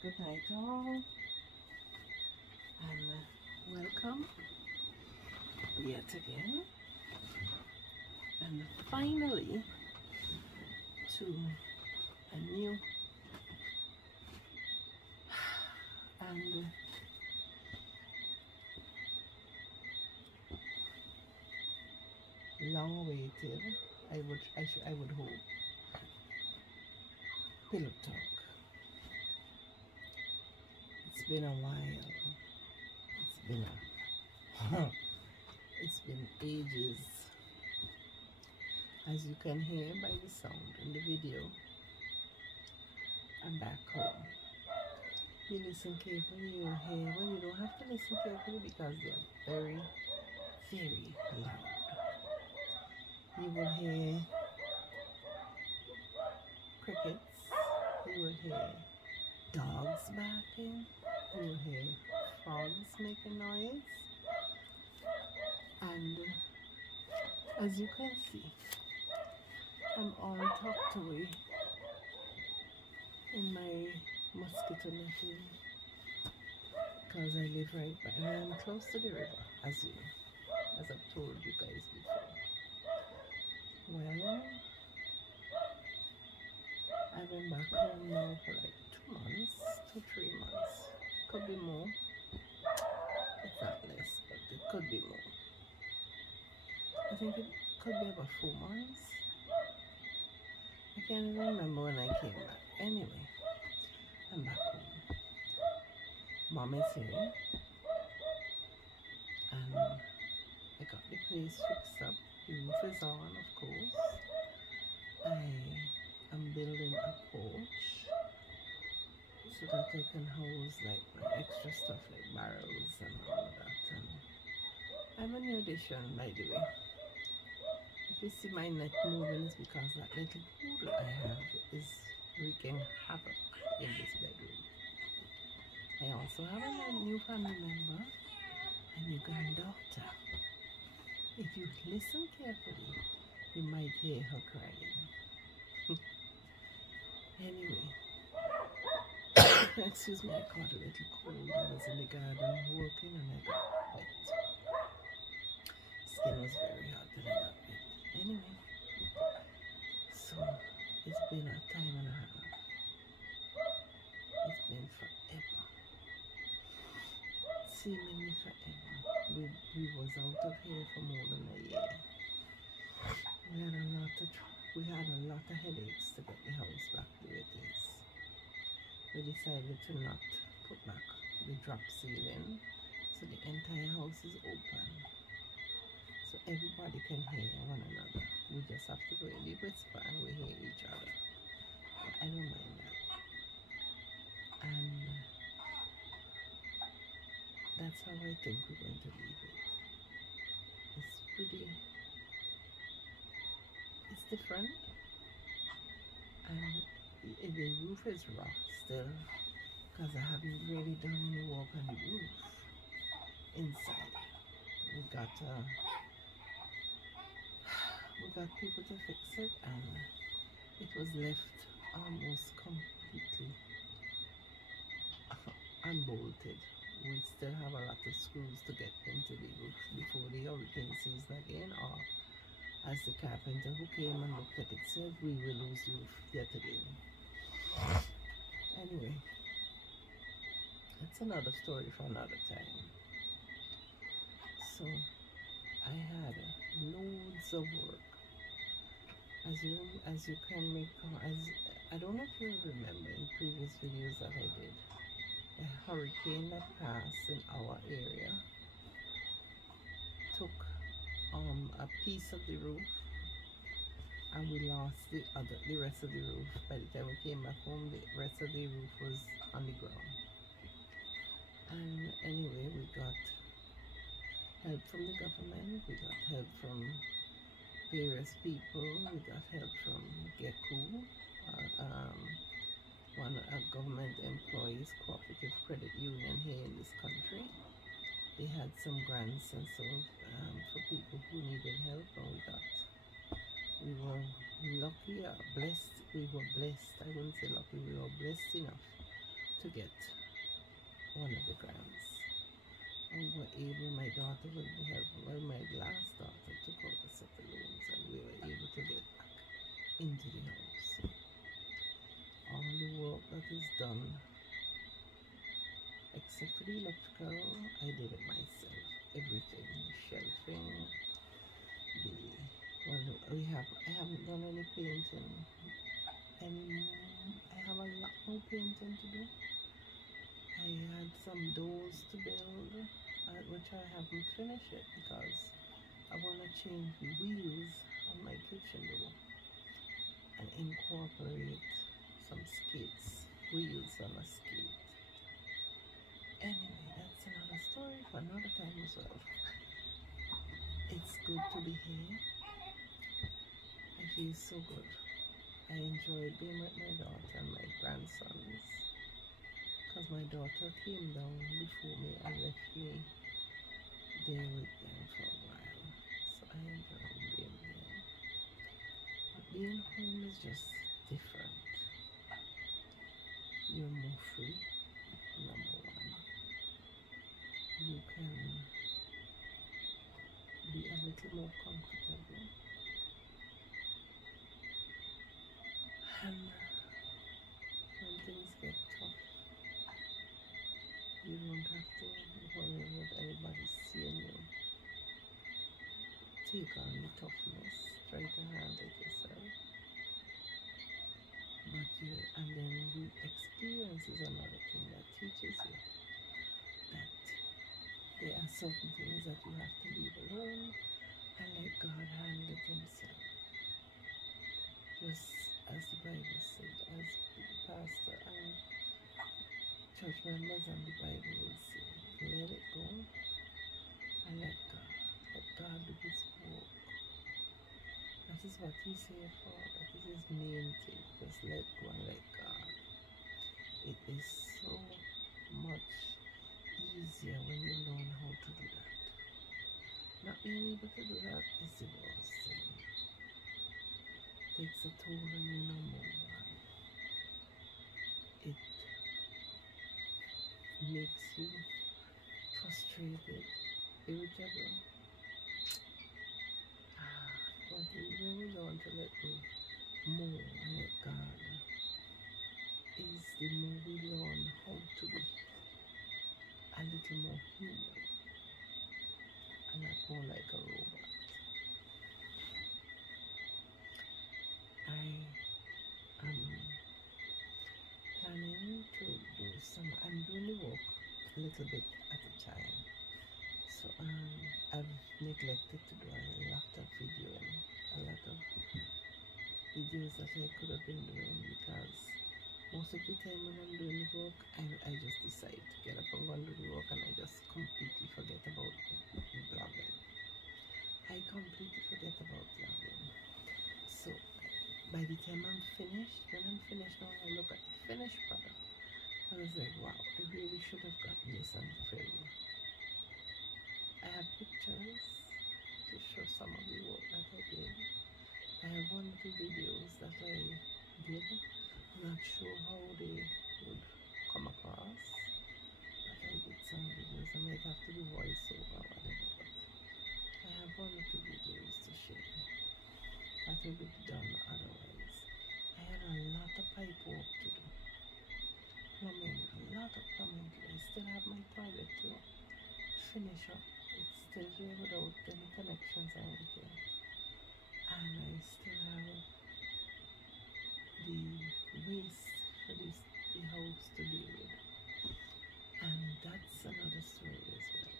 Good night, all, and welcome yet again, and finally to a new and long-awaited, I would hope, pillow talk. It's been a while. It's been ages. As you can hear by the sound in the video, I'm back home. You listen carefully, you'll hear. Well, you don't have to listen carefully because they're very, very loud. You will hear crickets, you will hear dogs barking, you will hear frogs making noise, and as you can see, I'm all tucked away in my mosquito netting because I live right by, and I'm close to the river, as I've told you guys before. Well, I've been back home now for like 2 months to 3 months. Could be more. It's not less, but it could be more. I think it could be about 4 months. I can't remember when I came back. Anyway, I'm back home. Mom is here, and I got the place fixed up. The roof is on, of course. I am building a porch so that I can house like my extra stuff like barrels and all of that. And I'm a new addition, by the way. If you see my net moving, it's because that little poodle I have is wreaking havoc in this bedroom. I also have a new family member, a new granddaughter. If you listen carefully, you might hear her crying. Anyway, excuse me, I caught a little cold. I was in the garden working and I got wet. Skin was very hot and I got wet. Anyway, so it's been a time and a half. It's been forever. Seemingly forever. We was out of here for more than a year. We had a lot of headaches to get the house back the way it is. We decided to not put back the drop ceiling, so the entire house is open, so everybody can hear one another. We just have to really whisper and we hear each other. But I don't mind that. And that's how I think we're going to leave it. It's different, and the roof is raw still because I haven't really done any work on the roof inside. We got people to fix it, and it was left almost completely unbolted. We still have a lot of screws to get into the roof before the hurricane season again, or as the carpenter who came and looked at it said, we will lose the roof yet again. Anyway, that's another story for another time. So I had loads of work. As you can recall, I don't know if you remember in previous videos that I did, a hurricane that passed in our area took a piece of the roof, and we lost the rest of the roof. By the time we came back home, the rest of the roof was on the ground. And anyway, we got help from the government, we got help from various people, we got help from GECU, a government employees cooperative credit union here in this country. They had some grants and so for people who needed help, and we were lucky or blessed. We were blessed. I wouldn't say lucky. We were blessed enough to get one of the grants. And we were able, my daughter would be helping, well, my last daughter took out a set of loans and we were able to get back into the house. All the work that is done, except for the electrical, I did it myself. Everything, the shelving, the, well, I haven't done any painting anymore. I have a lot more painting to do. I had some doors to build, which I haven't finished yet because I want to change the wheels on my kitchen door and incorporate some skates, wheels on a skate. Anyway, that's another story for another time as well. It's good to be here. I feel so good. I enjoy being with my daughter and my grandsons because my daughter came down before me and left me there with them for a while. So I enjoy being there. But being home is just different. You're more free, number one. You can be a little more comfortable. And when things get tough, you don't have to worry about anybody seeing you. Take on the toughness, try to handle it yourself. And then the experience is another thing that teaches you that there are certain things that you have to leave alone and let God handle it himself. Just as the Bible said, as the pastor and church members and the Bible will say, let it go and let God. Let God do his work. That is what he's here for. That is his main thing. Just let go and let God. It is so much easier when you learn how to do that. Not being able to do that is the worst thing. It takes a toll on you, number one. It makes you frustrated, irritable. But when we learn to let go more and let God, is the more we learn how to be a little more human and not more like a robot. I am planning to do I'm doing the work a little bit at a time. So I've neglected to do a lot of videos that I could have been doing because most of the time when I'm doing the work, I just decide to get up and go and do the work and I just completely forget about blogging. I completely forget about blogging. So by the time I'm finished, when I'm finished now, I look at the finished product. I was like, wow, I really should have gotten this on film. I have pictures to show some of the work that I did. I have one or two videos that I did. I'm not sure how they would come across, but I did some videos. I might have to do voiceover or whatever, but I have one or two videos to share. That will be done otherwise. I had a lot of pipe work to do. Plumbing, a lot of plumbing to do. I still have my toilet to finish up. It's still there without any connections or anything. And I still have the waste for the house to deal with. And that's another story as well.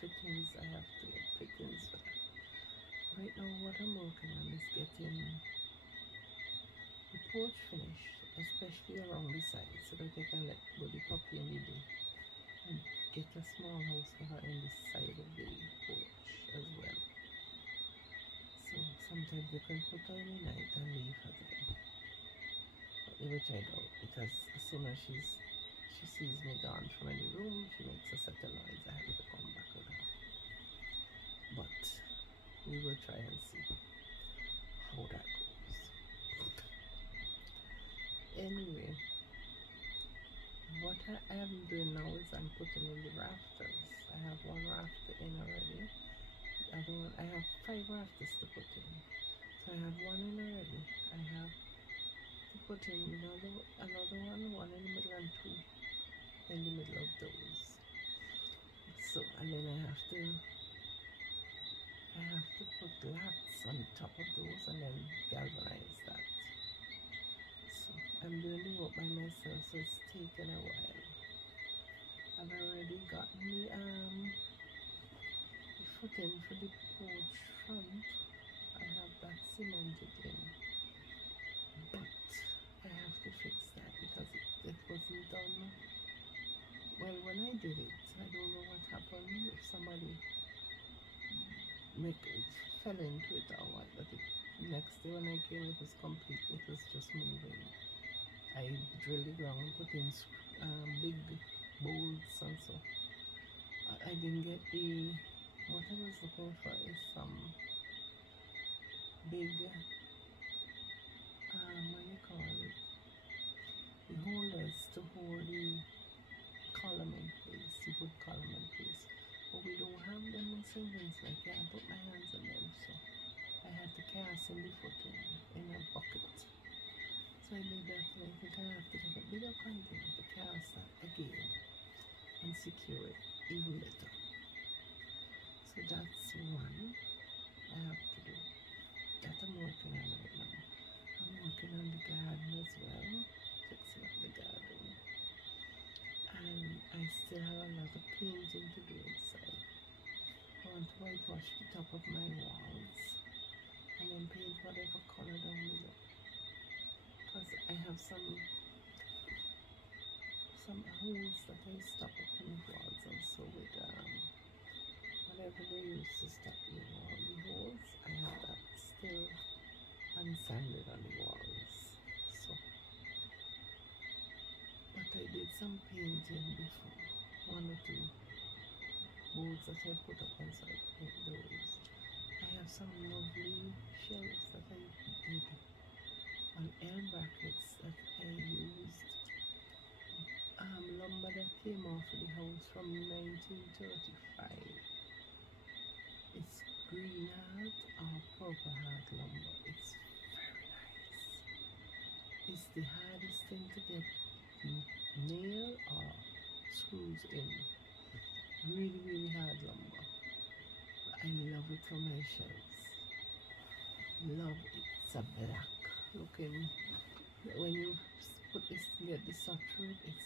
Fittings, I have to get fittings for that. Right now what I'm working on is getting the porch finished, especially around the side, so that I can let go the puppy in the day and get a small house for her in the side of the porch as well. So sometimes you can put her in the night and leave her there. Which I doubt, because as soon as she sees me gone from any room, she makes a set of noise. I have to come back with her. But we will try and see how that goes. Anyway, what what I am doing now is I'm putting in the rafters. I have one rafter in already. The other one, I have 5 rafters to put in. So I have one in already. I have to put in another one in the middle and 2 in the middle of those. So, and then I have to put lats on top of those and then galvanize that. So I'm doing the work by myself, so it's taken a while. I've already gotten the footing for the porch front. I have that cemented in, but I have to fix that because it wasn't done. Well, when I did it, I don't know what happened, if somebody fell into it or what, but the next day when I came, it was complete. It was just moving. I drilled the ground, put in big bolts and so. I didn't get what I was looking for is some big, what you call it, the holders to hold the column in place, the wood column in place. But we don't have them in St. Vincent. I can't put my hands on them, so I had to cast in the footing in a bucket. So I did that, and I think I have to get a bigger container to cast that again and secure it even better. So that's one I have to do. That I'm working on right now. I'm working on the garden as well, fixing up the garden. And I still have a lot of painting to do inside. I want to whitewash the top of my walls and then paint whatever color down below. Because I have some holes that I stop up in the walls also with whatever they use to stop all the holes. I have that still unsanded on the walls. So, but I did some painting before, 1 or 2 boards that I put up and so I paint those. I have some lovely shelves that I did on L brackets that I used lumber that came off of the house from 1935. It's green heart or purple heart lumber. It's very nice. It's the hardest thing to get nail or screws in. Really, really hard lumber. But I love it for my shelves. Love it. It's a black looking. When you put this, get the soft through it, it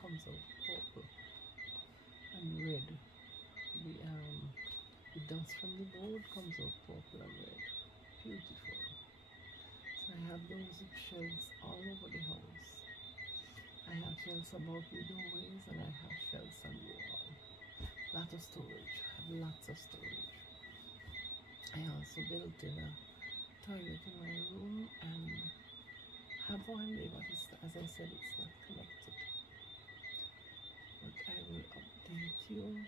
comes out purple and red. The dust from the board comes out purple and red. Beautiful. So I have those shelves all over the house. I have shelves above the doorways and I have shelves on the wall. Lot of storage. I have lots of storage. I also built in a toilet in my room and have one day, but as I said, it's not connected. But I will update you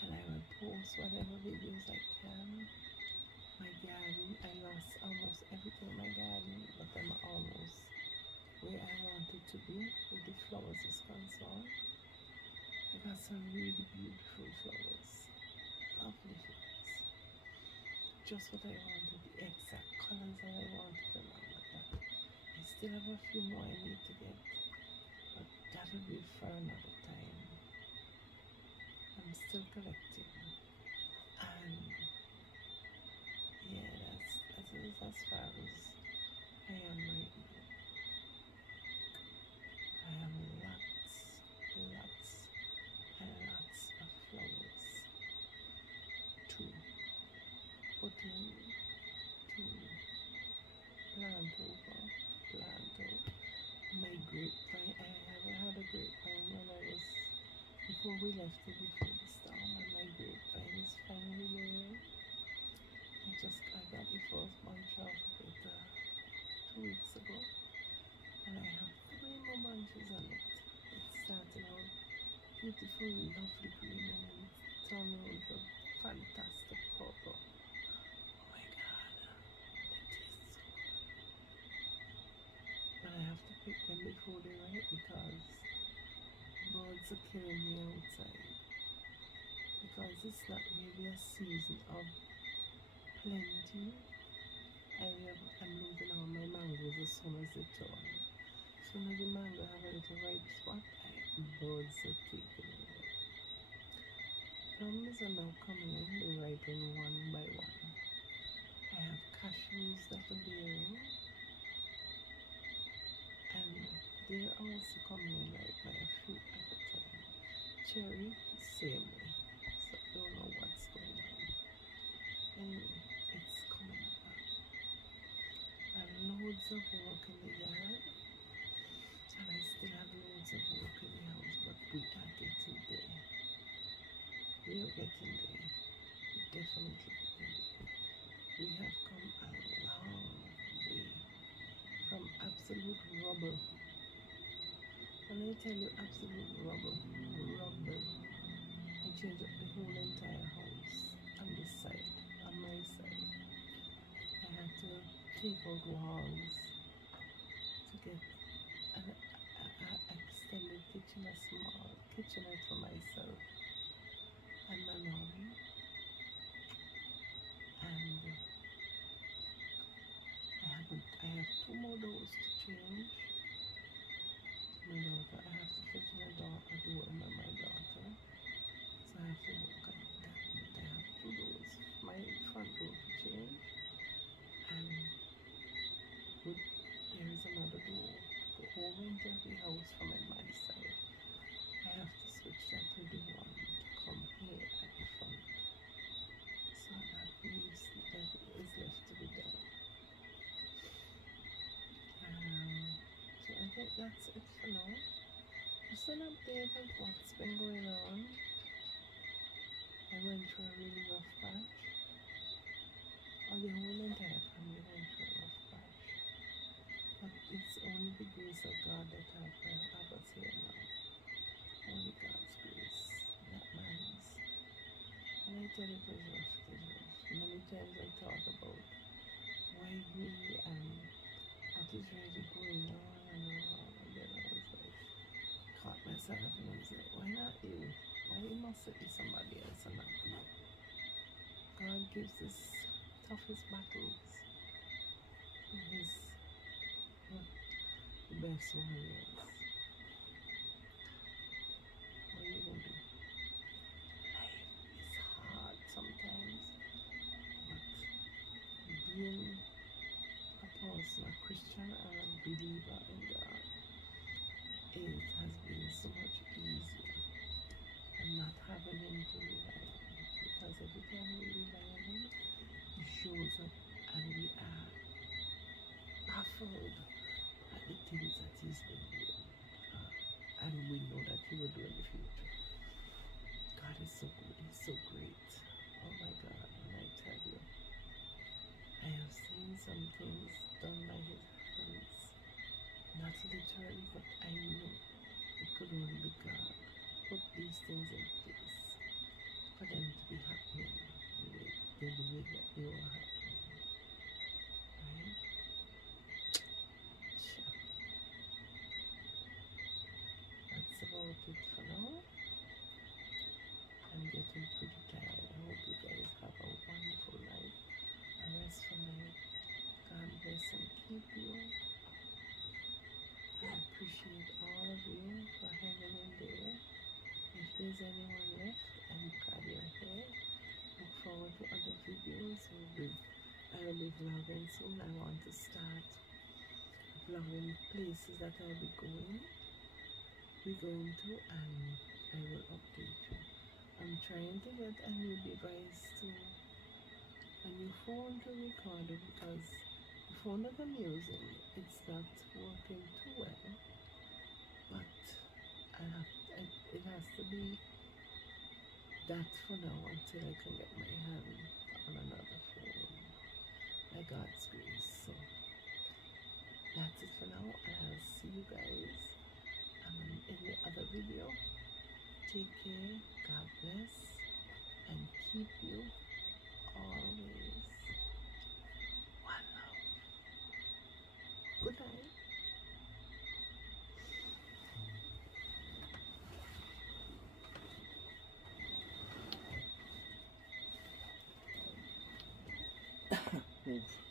and I will post whatever videos I can. My garden, I lost almost everything in my garden, but I'm almost where I want it to be with the flowers is concerned. I got some really beautiful flowers, lovely flowers. Just what I wanted, the exact colors that I wanted and all of that. I still have a few more I need to get, but that will be for another time. I'm still collecting, and yeah, that is as far as I am right now. I have lots and lots of flowers to put in, to plant over, plant out. My grapevine, I haven't had a grapevine before we left it before the storm, and my grapevine is finally there. I got the first bunch of it 2 weeks ago, and I have 3 more bunches on it. It's starting out beautiful, lovely green, and then it's turning into fantastic purple. Oh my god, it is so good. But I have to pick them before they ripe because birds are killing me outside because it's not really a season of plenty. I'm losing all my mangoes as soon as they turn. As soon as the mango have a little ripe spot, birds are taking over. Plums are now coming in, they ripen one by one. I have cashews that are bearing, and they're also coming in right by a few at a time. Cherry, same way. So I don't know what's going on. Anyway, it's coming up. And loads of work in the yard, and I still have loads of work in the house, but we are getting there. We are getting there. Definitely getting there. We have come a long way from absolute rubble. When I tell you absolute rubble, I changed up the whole entire house on this side, on my side. I had to take out walls to get an extended kitchen, a small kitchenette for myself and my mom. And I have two more doors to change. My daughter, I have to fit in a door with my daughter. So I have to work on that. But I have two doors. My front door to change, and there is another door to go over into the house from my side. I have to switch that to the one to come here at the front. So that is left to be done. So I think that's it for now. Just an update of what's been going on. I went through a really rough patch. Or the whole entire family went through a rough patch. But it's only the grace of God that have us here now. Only God's grace, not man's. And I tell it was rough, it was rough. Many times I thought about why me and what is really going on and all. And then I was like, caught myself and I was like, why not you? Why must it be somebody else and not you? God gives us toughest battles in His the best warriors. What are you gonna do? Life is hard sometimes, but being a person, a Christian and a believer in God, it has been so much easier than not having Him to rely on. Because every time we rely on Him, He shows up and we are baffled at the things that He's been doing. And we know that He will do in the future. God is so good, He's so great. Oh my God, when I tell you, I have seen some things done by His hands. Not literally, but I know it could only be God. Put these things in place for them to be happening the way that they were happening. Right? Sure. That's about it for now. I'm getting pretty tired. I hope you guys have a wonderful night, a restful night. God bless and keep you. I appreciate all of you for hanging in there. If there's anyone left, I'm glad you're here. Look forward to other videos. I will be vlogging soon. I want to start vlogging places that I'll be going to, and I will update you. I'm trying to get a new device a new phone to record it, because the phone that I'm using, it's not working too well, but it has to be that for now until I can get my hand on another phone, by God's grace. So that's it for now, and I'll see you guys in the other video. Take care, God bless, and keep you always one love. Good night. move.